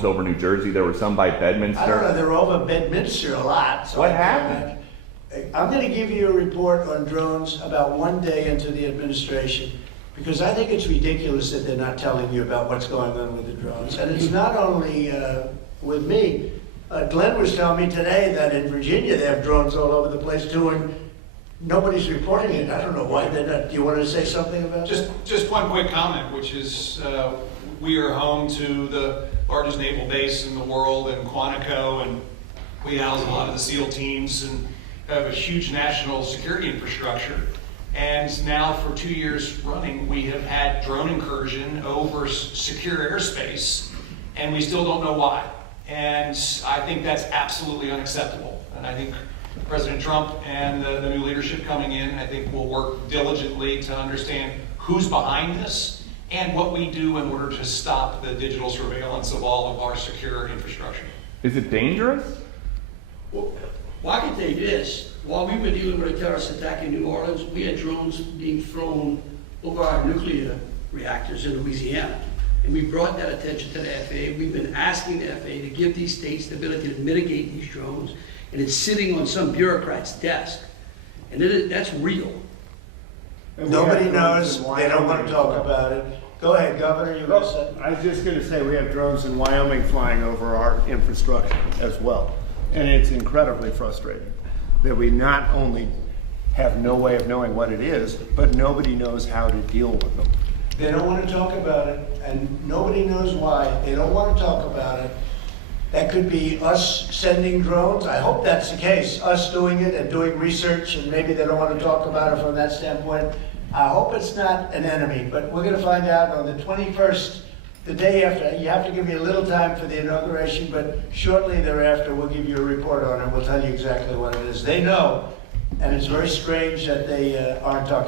over New Jersey. There were some by Bedminster. I don't know, they're over Bedminster a lot. So What happened? I'm going to give you a report on drones about one day into the administration, because I think it's ridiculous that they're not telling you about what's going on with the drones. And it's not only with me. Glenn was telling me today that in Virginia they have drones all over the place too, and nobody's reporting it. I don't know why they're not. Do you want to say something about that? Just one quick comment, which is we are home to the largest naval base in the world in Quantico, and we house a lot of the SEAL teams and have a huge national security infrastructure. And now for 2 years running, we have had drone incursion over secure airspace, and we still don't know why. And I think that's absolutely unacceptable. And I think President Trump and the new leadership coming in, I think will work diligently to understand who's behind this and what we do in order to stop the digital surveillance of all of our secure infrastructure. Is it dangerous? Well, I can tell you this, while we were dealing with a terrorist attack in New Orleans, we had drones being flown over our nuclear reactors in Louisiana. And we brought that attention to the FAA. We've been asking the FAA to give these states the ability to mitigate these drones, and it's sitting on some bureaucrat's desk. And that's real. Nobody knows. They don't want to talk about it. Go ahead, Governor, you want to say? I was just going to say we have drones in Wyoming flying over our infrastructure as well. And it's incredibly frustrating that we not only have no way of knowing what it is, but nobody knows how to deal with them. They don't want to talk about it, and nobody knows why. They don't want to talk about it. That could be us sending drones. I hope that's the case, us doing it and doing research, and maybe they don't want to talk about it from that standpoint. I hope it's not an enemy, but we're going to find out on the 21st, the day after. You have to give me a little time for the inauguration, but shortly thereafter we'll give you a report on it. We'll tell you exactly what it is. They know, and it's very strange that they aren't talking.